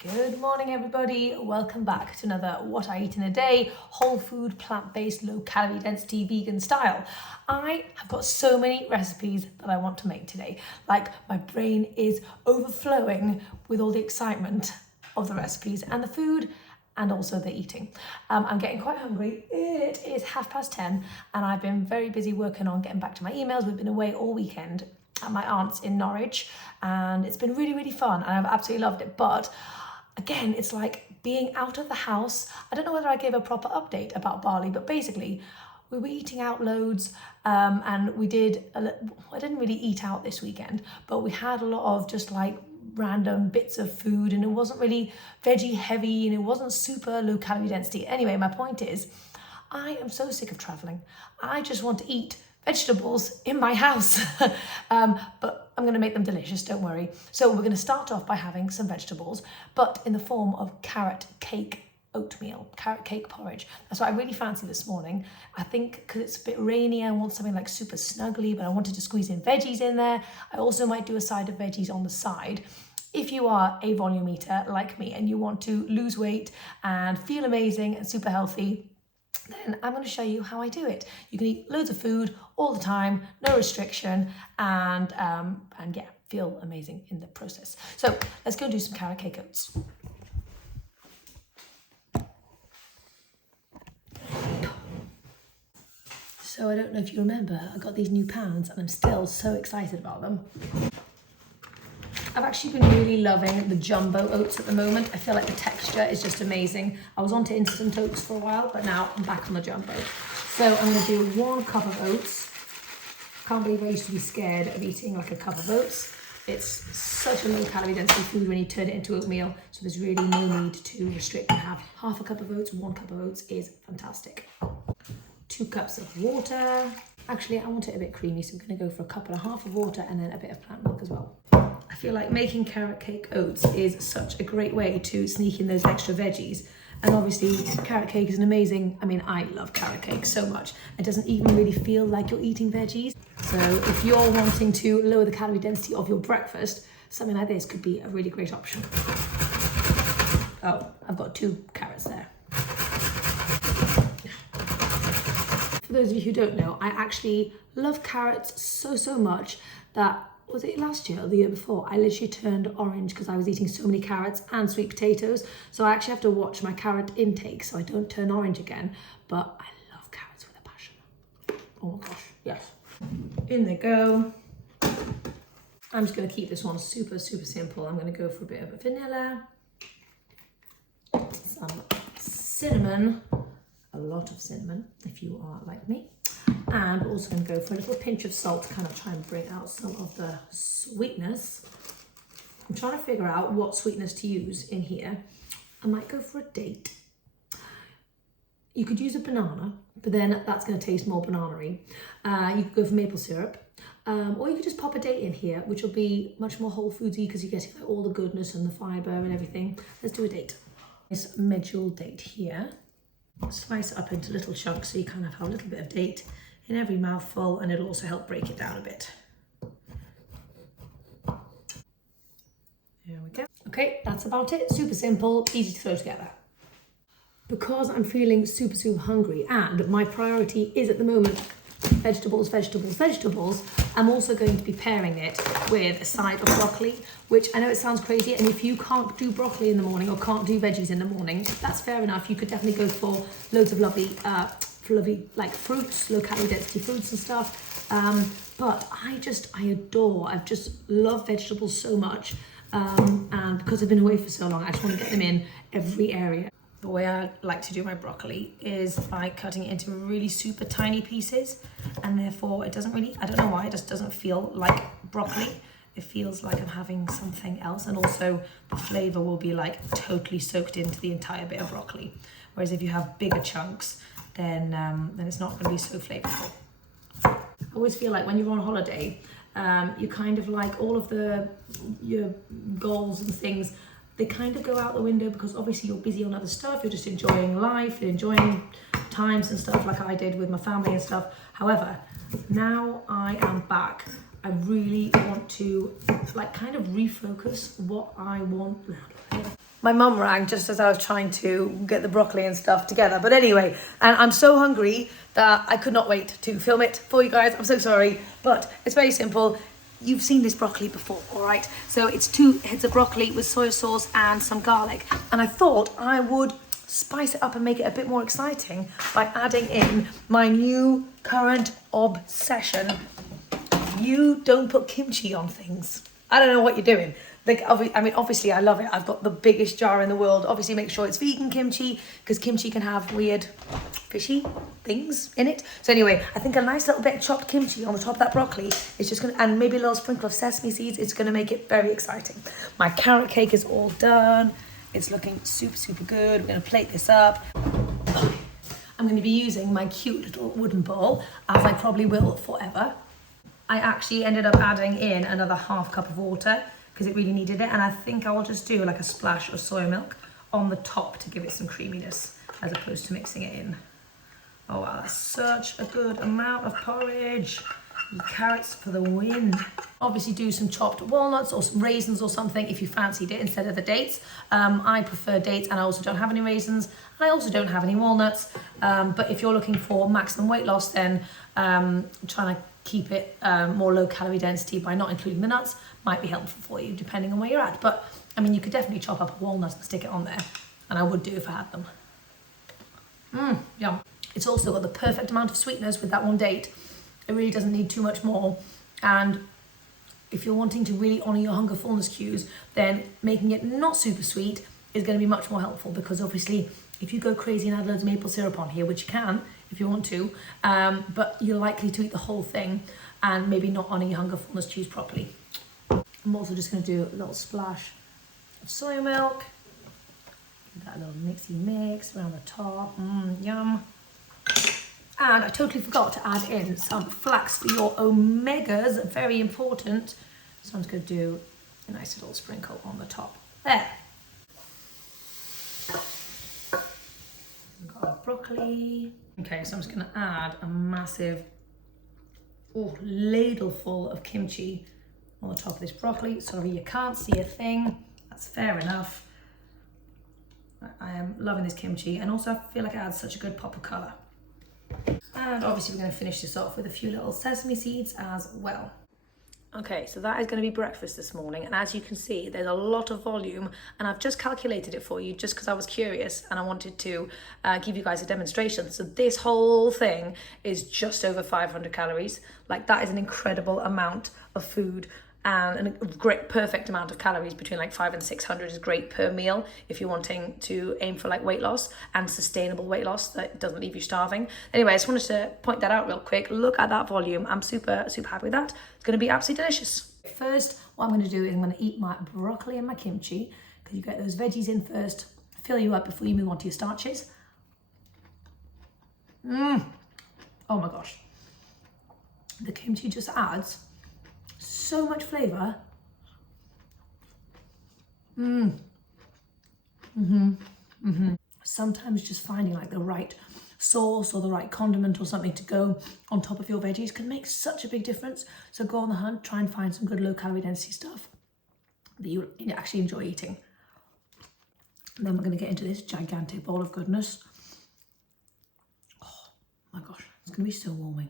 Good morning everybody, welcome back to another What I Eat in a Day, whole food, plant-based, low calorie density, vegan style. I have got so many recipes that I want to make today. Like my brain is overflowing with all the excitement of the recipes and the food and also the eating. I'm getting quite hungry. It is 10:30 and I've been very busy working on getting back to my emails. We've been away all weekend at my aunt's in Norwich and it's been really fun and I've absolutely loved it. But again, it's like being out of the house. I don't know whether I gave a proper update about Bali, but basically we were eating out loads and I didn't really eat out this weekend, but we had a lot of just like random bits of food and it wasn't really veggie heavy and it wasn't super low calorie density. Anyway, my point is, I am so sick of traveling. I just want to eat vegetables in my house, but I'm going to make them delicious, don't worry. So we're going to start off by having some vegetables, but in the form of carrot cake oatmeal, carrot cake porridge. That's what I really fancy this morning. I think because it's a bit rainy, I want something like super snuggly, but I wanted to squeeze in veggies in there. I also might do a side of veggies on the side. If you are a volume eater like me and you want to lose weight and feel amazing and super healthy, then I'm going to show you how I do it. You can eat loads of food all the time, no restriction, and yeah, feel amazing in the process. So let's go do some carrot cake oats. So I don't know if you remember, I got these new pans and I'm still so excited about them. I've actually been really loving the jumbo oats at the moment. I feel like the texture is just amazing. I was onto instant oats for a while, but now I'm back on the jumbo. So I'm going to do 1 cup of oats. Can't believe I used to be scared of eating like a cup of oats. It's such a low calorie density food when you turn it into oatmeal. So there's really no need to restrict and have half a cup of oats. 1 cup of oats is fantastic. 2 cups of water. Actually, I want it a bit creamy, so I'm going to go for 1.5 cups of water and then a bit of plant milk as well. I feel like making carrot cake oats is such a great way to sneak in those extra veggies. And obviously carrot cake is an amazing, I love carrot cake so much. It doesn't even really feel like you're eating veggies. So if you're wanting to lower the calorie density of your breakfast, something like this could be a really great option. Oh, I've got 2 carrots there. For those of you who don't know, I actually love carrots so much that, was it last year or the year before, I literally turned orange because I was eating so many carrots and sweet potatoes. So I actually have to watch my carrot intake so I don't turn orange again. But I love carrots with a passion. Oh my gosh, yes. In they go. I'm just going to keep this one super simple. I'm going to go for a bit of vanilla, some cinnamon, a lot of cinnamon if you are like me. And we're also going to go for a little pinch of salt to kind of try and bring out some of the sweetness. I'm trying to figure out what sweetness to use in here. I might go for a date. You could use a banana, but then that's going to taste more banana-y. You could go for maple syrup. Or you could just pop a date in here, which will be much more whole foodsy because you get all the goodness and the fibre and everything. Let's do a date. This medjool date here. Slice it up into little chunks so you kind of have a little bit of date in every mouthful, and it'll also help break it down a bit. There we go. Okay, that's about it. Super simple, easy to throw together. Because I'm feeling super hungry and my priority is at the moment vegetables, I'm also going to be pairing it with a side of broccoli, which I know it sounds crazy, and if you can't do broccoli in the morning or can't do veggies in the morning, that's fair enough. You could definitely go for loads of lovely like fruits, low calorie density fruits and stuff. But I just love vegetables so much. And because I've been away for so long, I just want to get them in every area. The way I like to do my broccoli is by cutting it into really super tiny pieces, and therefore it doesn't really, I don't know why, it just doesn't feel like broccoli. It feels like I'm having something else, and also the flavour will be like totally soaked into the entire bit of broccoli. Whereas if you have bigger chunks, then it's not going to be so flavourful. I always feel like when you're on holiday, you kind of like all of your goals and things, they kind of go out the window because obviously you're busy on other stuff, you're just enjoying life, you're enjoying times and stuff like I did with my family and stuff. However, now I am back, I really want to like kind of refocus what I want. My mum rang just as I was trying to get the broccoli and stuff together. But anyway, and I'm so hungry that I could not wait to film it for you guys. I'm so sorry, but it's very simple. You've seen this broccoli before, all right? So it's 2 heads of broccoli with soy sauce and some garlic. And I thought I would spice it up and make it a bit more exciting by adding in my new current obsession. You don't put kimchi on things. I don't know what you're doing. Like, I mean, obviously I love it. I've got the biggest jar in the world. Obviously make sure it's vegan kimchi, because kimchi can have weird fishy things in it. So anyway, I think a nice little bit of chopped kimchi on the top of that broccoli is just gonna, and maybe a little sprinkle of sesame seeds, it's gonna make it very exciting. My carrot cake is all done. It's looking super, super good. We're gonna plate this up. I'm gonna be using my cute little wooden bowl, as I probably will forever. I actually ended up adding in another ½ cup of water, because it really needed it, and I think I will just do like a splash of soy milk on the top to give it some creaminess, as opposed to mixing it in. Oh wow, that's such a good amount of porridge. Carrots for the win. Obviously do some chopped walnuts or some raisins or something if you fancied it instead of the dates. I prefer dates, and I also don't have any raisins, and I also don't have any walnuts. But if you're looking for maximum weight loss, then trying to keep it more low calorie density by not including the nuts might be helpful for you, depending on where you're at. But I mean, you could definitely chop up a walnut and stick it on there, and I would do if I had them. Yum. It's also got the perfect amount of sweetness with that one date. It really doesn't need too much more. And if you're wanting to really honor your hunger fullness cues, then making it not super sweet is going to be much more helpful, because obviously if you go crazy and add loads of maple syrup on here, which you can if you want to, but you're likely to eat the whole thing and maybe not honor your hunger fullness cues properly. I'm also just going to do a little splash of soy milk. Give that a little mixy mix around the top. Yum. And I totally forgot to add in some flax for your omegas, very important. So I'm just going to do a nice little sprinkle on the top. There. We've got our broccoli. Okay, so I'm just going to add a massive ladle full of kimchi on the top of this broccoli. Sorry, you can't see a thing. That's fair enough. I am loving this kimchi, and also I feel like it adds such a good pop of colour. And obviously we're going to finish this off with a few little sesame seeds as well. Okay, so that is going to be breakfast this morning, and as you can see there's a lot of volume, and I've just calculated it for you just because I was curious and I wanted to give you guys a demonstration. So this whole thing is just over 500 calories. Like, that is an incredible amount of food, and a great perfect amount of calories. Between like 500 and 600 is great per meal if you're wanting to aim for like weight loss and sustainable weight loss that doesn't leave you starving. Anyway, I just wanted to point that out real quick. Look at that volume. I'm super happy with that. It's going to be absolutely delicious. First, what I'm going to do is I'm going to eat my broccoli and my kimchi, because you get those veggies in first, fill you up before you move on to your starches. Oh my gosh, the kimchi just adds so much flavour. Sometimes just finding like the right sauce or the right condiment or something to go on top of your veggies can make such a big difference. So go on the hunt, try and find some good low calorie density stuff that you actually enjoy eating. And then we're going to get into this gigantic bowl of goodness. Oh my gosh, it's going to be so warming.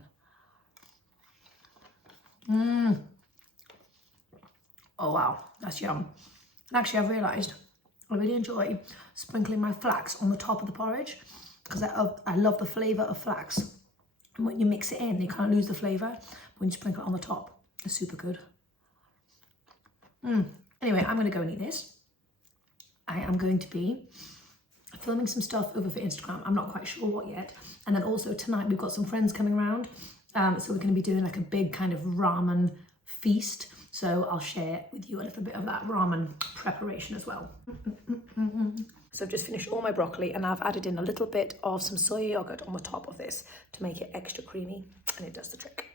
Oh wow, that's yum. And actually I've realised I really enjoy sprinkling my flax on the top of the porridge, because I love the flavour of flax. And when you mix it in, you can't lose the flavour. But when you sprinkle it on the top, it's super good. Anyway, I'm going to go and eat this. I am going to be filming some stuff over for Instagram. I'm not quite sure what yet. And then also tonight we've got some friends coming around. So we're going to be doing like a big kind of ramen feast. So I'll share with you a little bit of that ramen preparation as well. So I've just finished all my broccoli, and I've added in a little bit of some soy yogurt on the top of this to make it extra creamy, and it does the trick.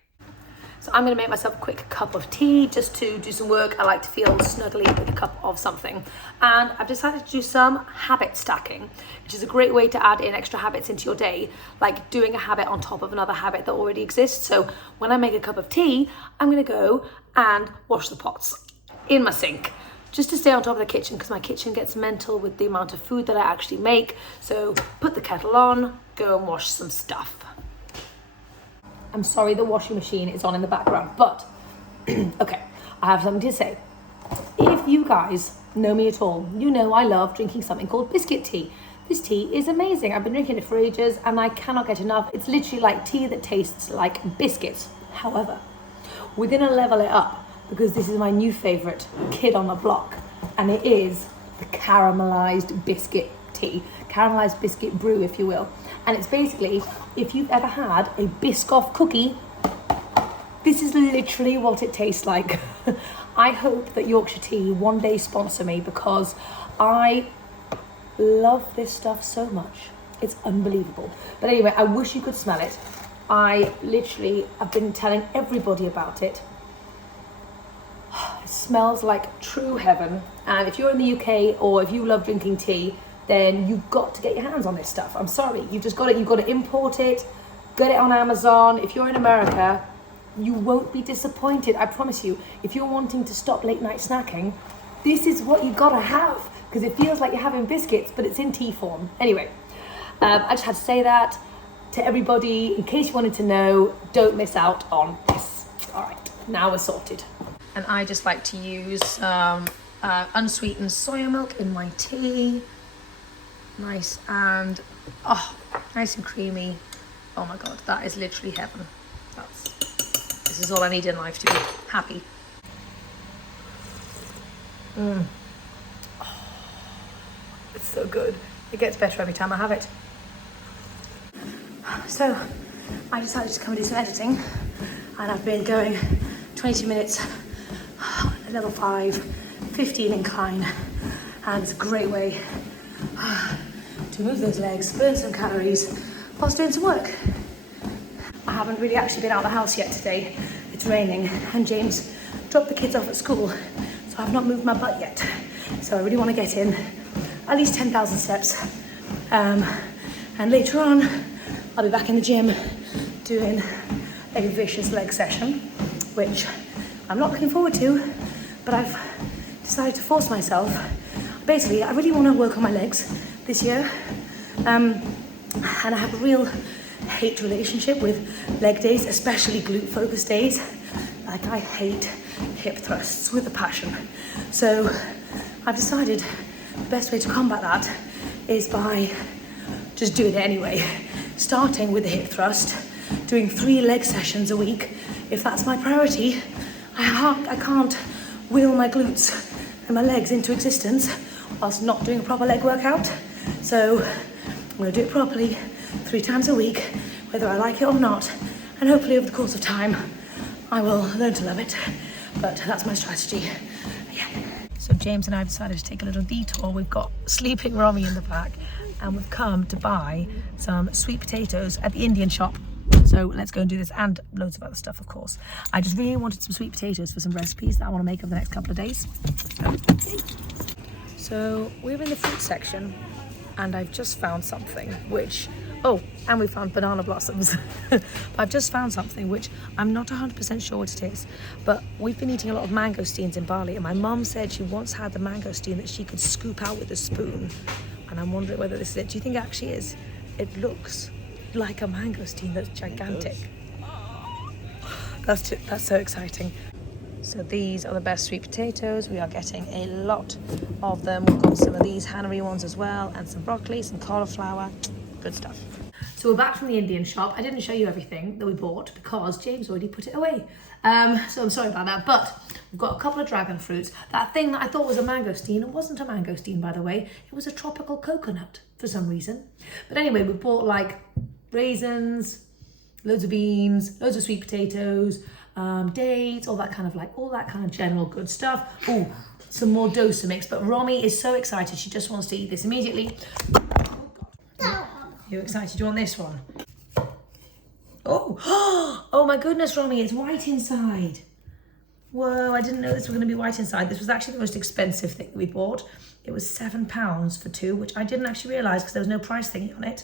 So I'm going to make myself a quick cup of tea just to do some work. I like to feel snuggly with a cup of something. And I've decided to do some habit stacking, which is a great way to add in extra habits into your day, like doing a habit on top of another habit that already exists. So when I make a cup of tea, I'm going to go and wash the pots in my sink. just to stay on top of the kitchen, because my kitchen gets mental with the amount of food that I actually make. So put the kettle on, go and wash some stuff. I'm sorry the washing machine is on in the background, but okay, I have something to say. If you guys know me at all, you know I love drinking something called biscuit tea. This tea is amazing. I've been drinking it for ages and I cannot get enough. It's literally like tea that tastes like biscuits. However, we're gonna level it up because this is my new favorite kid on the block, and it is the caramelized biscuit tea, caramelized biscuit brew, if you will. And it's basically, if you've ever had a Biscoff cookie, this is literally what it tastes like. I hope that Yorkshire Tea one day sponsor me, because I love this stuff so much. It's unbelievable. But anyway, I wish you could smell it. I literally have been telling everybody about it. It smells like true heaven. And if you're in the UK or if you love drinking tea, then you've got to get your hands on this stuff. I'm sorry, you've just got it. You've got to import it, get it on Amazon. If you're in America, you won't be disappointed. I promise you. If you're wanting to stop late night snacking, this is what you gotta have, because it feels like you're having biscuits, but it's in tea form. Anyway, I just had to say that to everybody in case you wanted to know. Don't miss out on this. All right, now we're sorted. And I just like to use unsweetened soya milk in my tea. Nice and nice and creamy. Oh my god, that is literally heaven. This is all I need in life to be happy. Oh, it's so good. It gets better every time I have it. So I decided to come and do some editing, and I've been going 22 minutes, level 5, 15 incline, and it's a great way to move those legs, burn some calories whilst doing some work. I haven't really actually been out of the house yet today. It's raining and James dropped the kids off at school, so I've not moved my butt yet. So I really want to get in at least 10,000 steps. And later on, I'll be back in the gym doing a vicious leg session, which I'm not looking forward to, but I've decided to force myself. Basically, I really want to work on my legs this year. And I have a real hate relationship with leg days, especially glute focused days. Like, I hate hip thrusts with a passion. So I've decided the best way to combat that is by just doing it anyway. Starting with a hip thrust, doing 3 leg sessions a week. If that's my priority, I can't will my glutes and my legs into existence whilst not doing a proper leg workout. So I'm going to do it properly 3 times a week, whether I like it or not, and hopefully over the course of time I will learn to love it. But that's my strategy. Yeah. So James and I have decided to take a little detour. We've got sleeping Romy in the back, and we've come to buy some sweet potatoes at the Indian shop. So let's go and do this, and loads of other stuff, of course. I just really wanted some sweet potatoes for some recipes that I want to make over the next couple of days. So we're in the fruit section, and I've just found something which, and we found banana blossoms. I've just found something which I'm not 100% sure what it is, but we've been eating a lot of mangosteens in Bali, and my mum said she once had the mangosteen that she could scoop out with a spoon, and I'm wondering whether this is it. Do you think it actually is? It looks like a mangosteen that's gigantic. That's so exciting. So these are the best sweet potatoes. We are getting a lot of them. We've got some of these Hannery ones as well, and some broccoli, some cauliflower, good stuff. So we're back from the Indian shop. I didn't show you everything that we bought because James already put it away. So I'm sorry about that, but we've got a couple of dragon fruits. That thing that I thought was a mangosteen, it wasn't a mangosteen, by the way. It was a tropical coconut for some reason. But anyway, we bought like raisins, loads of beans, loads of sweet potatoes, dates, all that kind of general good stuff. Oh, some more dosa mix, but Romy is so excited. She just wants to eat this immediately. You're excited? Do you want this one? Oh my goodness, Romy, it's white inside. Whoa, I didn't know this was going to be white inside. This was actually the most expensive thing that we bought. It was £7 for 2, which I didn't actually realise because there was no price thingy on it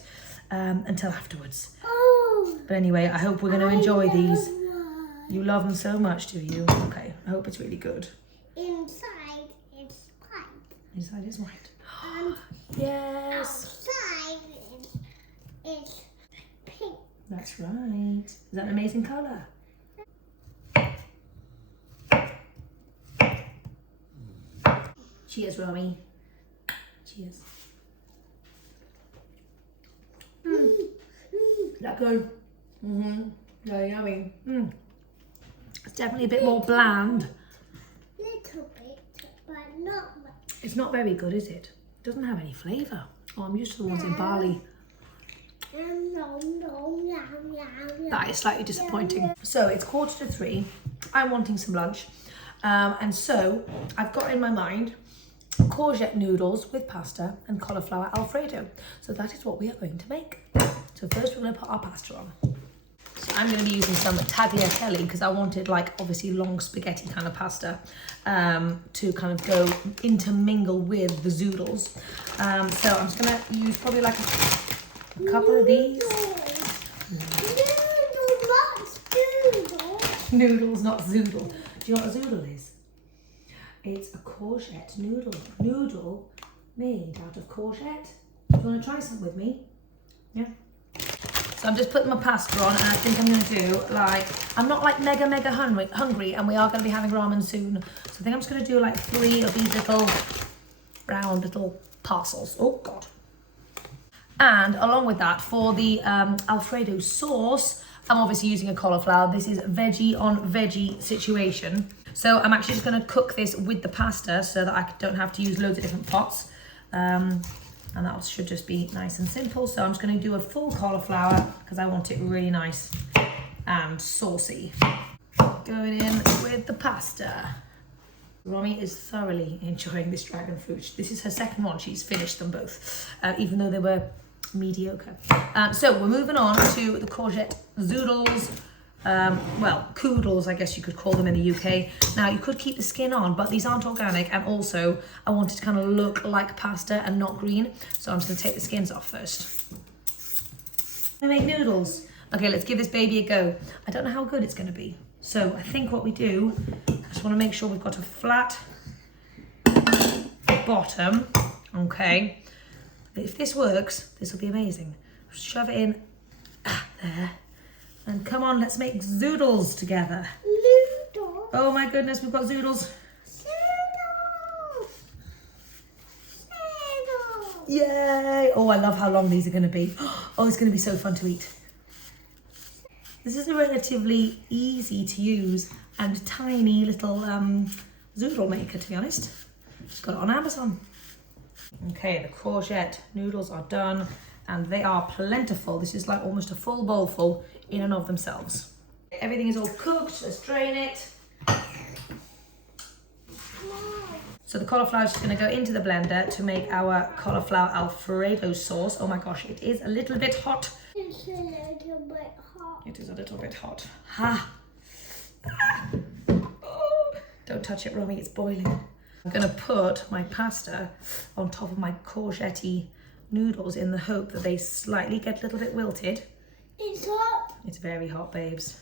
until afterwards. But anyway, I hope we're going to enjoy these. You love them so much, do you? Okay, I hope it's really good. Inside, it's Inside is white. Yes. Outside is pink. That's right. Is that an amazing colour? Cheers, Romy. Cheers. Is that good? Very yummy. It's definitely a bit more bland. Little bit, but not much. It's not very good, is it? It doesn't have any flavour. Oh, I'm used to the ones in barley. That is slightly disappointing. So it's 2:45. I'm wanting some lunch. And so I've got in my mind courgette noodles with pasta and cauliflower Alfredo. So that is what we are going to make. So first we're going to put our pasta on. So I'm going to be using some tagliatelle because I wanted like obviously long spaghetti kind of pasta to kind of go intermingle with the zoodles. So I'm just going to use probably like a couple of these. Noodles, not zoodle. Do you know what a zoodle is? It's a courgette noodle. Noodle made out of courgette. Do you want to try some with me? Yeah. So I'm just putting my pasta on and I think I'm going to do like, I'm not like mega hungry and we are going to be having ramen soon. So I think I'm just going to do like 3 of these little round little parcels. Oh God. And along with that, for the Alfredo sauce, I'm obviously using a cauliflower. This is veggie on veggie situation. So I'm actually just going to cook this with the pasta so that I don't have to use loads of different pots. And that should just be nice and simple. So I'm just going to do a full cauliflower because I want it really nice and saucy. Going in with the pasta. Romy is thoroughly enjoying this dragon fruit. This is her second one. She's finished them both, even though they were mediocre. So we're moving on to the courgette zoodles. Well, koodles, I guess you could call them in the UK. Now, you could keep the skin on, but these aren't organic, and also I wanted to kind of look like pasta and not green, so I'm just going to take the skins off first. I make noodles. Okay, let's give this baby a go. I don't know how good it's going to be. So I think what we do, I just want to make sure we've got a flat bottom. Okay. If this works, this will be amazing. Shove it in there. And come on, let's make zoodles together. Noodles. Oh my goodness, we've got zoodles. Zoodles. Zoodles. Yay! Oh, I love how long these are going to be. Oh, it's going to be so fun to eat. This is a relatively easy to use and tiny little zoodle maker, to be honest. Just got it on Amazon. Okay, the courgette noodles are done and they are plentiful. This is like almost a full bowl full in and of themselves. Everything is all cooked, let's drain it. So the cauliflower is just going to go into the blender to make our cauliflower Alfredo sauce. Oh my gosh, it is a little bit hot. It's a little bit hot. It is a little bit hot. Ha! Oh, don't touch it, Romy, it's boiling. I'm going to put my pasta on top of my courgette noodles in the hope that they slightly get a little bit wilted. It's hot. It's very hot, babes.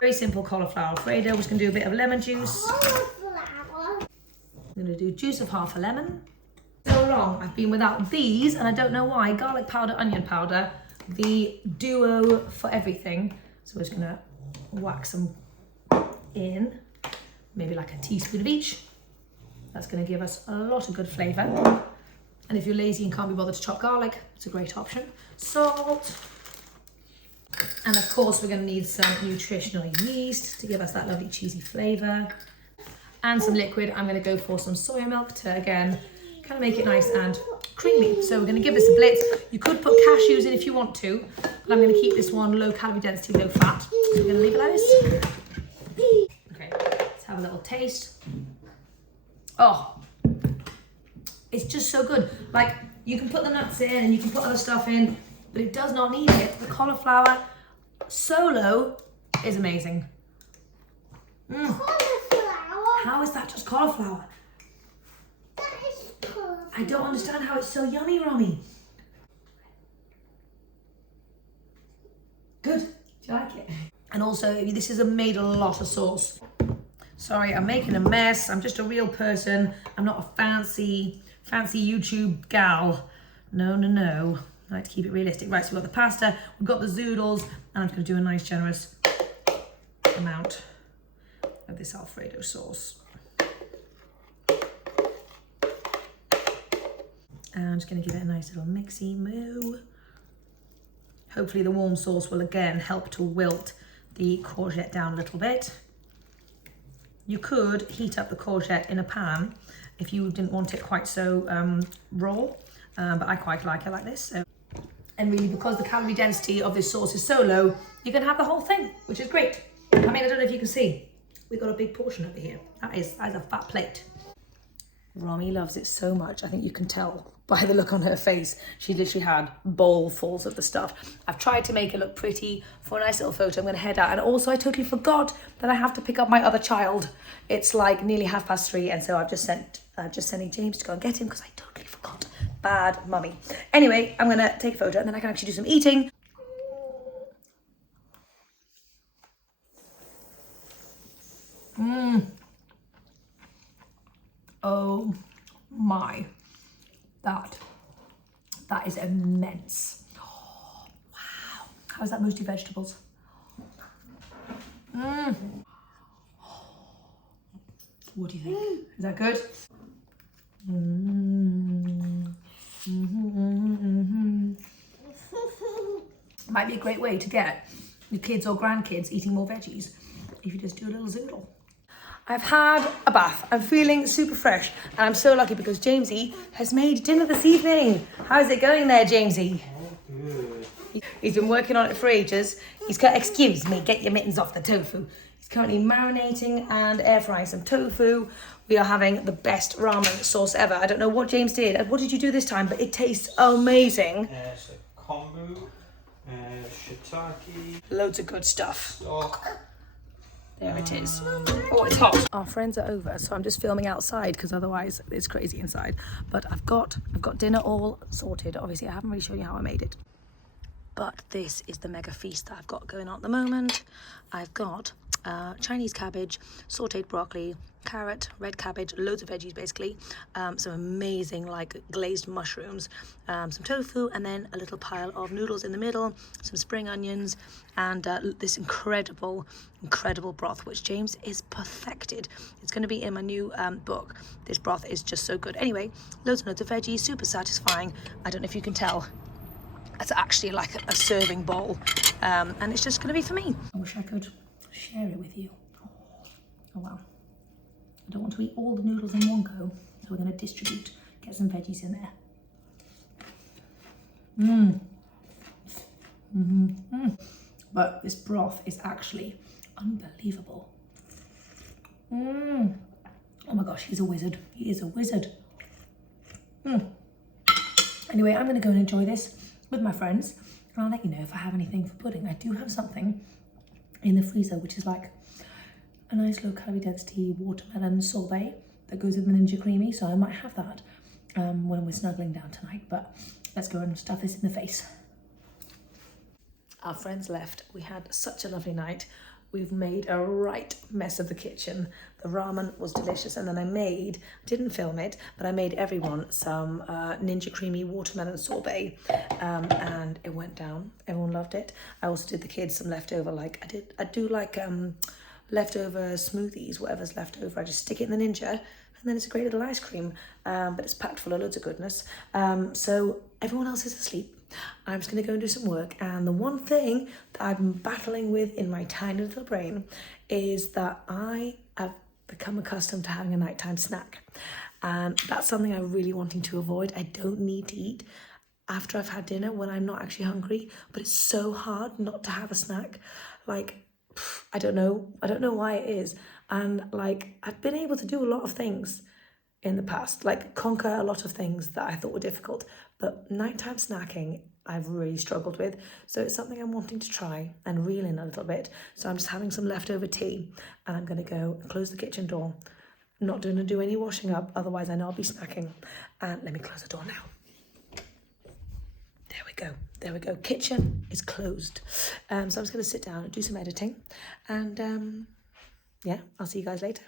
Very simple cauliflower Alfredo. We're just going to do a bit of lemon juice. Cauliflower. I'm going to do juice of half a lemon. So long I've been without these, and I don't know why. Garlic powder, onion powder, the duo for everything. So we're just going to whack some in, maybe like a teaspoon of each. That's going to give us a lot of good flavour. And if you're lazy and can't be bothered to chop garlic, it's a great option. Salt. And of course, we're going to need some nutritional yeast to give us that lovely cheesy flavour. And some liquid. I'm going to go for some soy milk to, again, kind of make it nice and creamy. So we're going to give this a blitz. You could put cashews in if you want to, but I'm going to keep this one low calorie density, low fat. So we're going to leave it like this. Okay, let's have a little taste. Oh, it's just so good. Like, you can put the nuts in and you can put other stuff in, but it does not need it. The cauliflower solo is amazing. Cauliflower. How is that just cauliflower? That is cauliflower. I don't understand how it's so yummy, Romy. Good. Do you like it? And also, this has made a lot of sauce. Sorry, I'm making a mess. I'm just a real person. I'm not a fancy fancy YouTube gal. No, no, no. I like to keep it realistic. Right, so we've got the pasta, we've got the zoodles, and I'm just going to do a nice generous amount of this Alfredo sauce. And I'm just going to give it a nice little mixy moo. Hopefully the warm sauce will again help to wilt the courgette down a little bit. You could heat up the courgette in a pan if you didn't want it quite so raw, but I quite like it like this. So. And really, because the calorie density of this sauce is so low, you can have the whole thing, which is great. I mean, I don't know if you can see, we've got a big portion over here. That is a fat plate. Romy loves it so much. I think you can tell by the look on her face. She literally had bowlfuls of the stuff. I've tried to make it look pretty for a nice little photo. I'm going to head out. And also, I totally forgot that I have to pick up my other child. It's like nearly 3:30, and so I've just sending James to go and get him because I totally forgot. Bad mummy. Anyway, I'm going to take a photo and then I can actually do some eating. Oh my, that is immense. Oh, wow. How's that roasted vegetables? What do you think? Is that good? Might be a great way to get your kids or grandkids eating more veggies if you just do a little zoodle. I've had a bath. I'm feeling super fresh and I'm so lucky because Jamesy has made dinner this evening. How's it going there, Jamesy? Oh, good. He's been working on it for ages. He's got, excuse me, get your mittens off the tofu. He's currently marinating and air frying some tofu. We are having the best ramen sauce ever. I don't know what James did. What did you do this time? But it tastes amazing. It's a kombu, shiitake, Loads of good stuff. stock. There it is. Oh, it's hot. Our friends are over, so I'm just filming outside because otherwise it's crazy inside. But I've got dinner all sorted. Obviously, I haven't really shown you how I made it. But this is the mega feast that I've got going on at the moment. I've got Chinese cabbage, sauteed broccoli, carrot, red cabbage, loads of veggies basically, some amazing like glazed mushrooms, some tofu, and then a little pile of noodles in the middle, some spring onions, and this incredible broth which James is perfected. It's going to be in my new book. This broth is just so good. Anyway, loads and loads of veggies, super satisfying. I don't know if you can tell. It's actually like a serving bowl, and it's just going to be for me. I wish I could share it with you. Oh wow. I don't want to eat all the noodles in one go, so we're going to distribute, get some veggies in there. But this broth is actually unbelievable. Oh my gosh, he's a wizard. He is a wizard. Anyway, I'm going to go and enjoy this with my friends, and I'll let you know if I have anything for pudding. I do have something in the freezer, which is like a nice low calorie density watermelon sorbet that goes in the Ninja Creamy, so I might have that when we're snuggling down tonight. But let's go and stuff this in the face. Our friends left. We had such a lovely night. We've made a right mess of the kitchen. The ramen was delicious, and then I didn't film it, but I made everyone some Ninja Creamy watermelon sorbet, and it went down. Everyone loved it. I also did the kids some leftover, like I do like leftover smoothies, whatever's left over. I just stick it in the Ninja, and then it's a great little ice cream, but it's packed full of loads of goodness. So everyone else is asleep. I'm just going to go and do some work, and the one thing that I've been battling with in my tiny little brain is that I have become accustomed to having a nighttime snack, and that's something I'm really wanting to avoid. I don't need to eat after I've had dinner when I'm not actually hungry, but it's so hard not to have a snack. Like, I don't know why it is, and like I've been able to do a lot of things in the past, like conquer a lot of things that I thought were difficult, but nighttime snacking I've really struggled with. So it's something I'm wanting to try and reel in a little bit. So I'm just having some leftover tea, and I'm going to go and close the kitchen door. I'm not going to do any washing up, otherwise I know I'll be snacking. And let me close the door now. There we go. Kitchen is closed. So I'm just going to sit down and do some editing, and yeah, I'll see you guys later.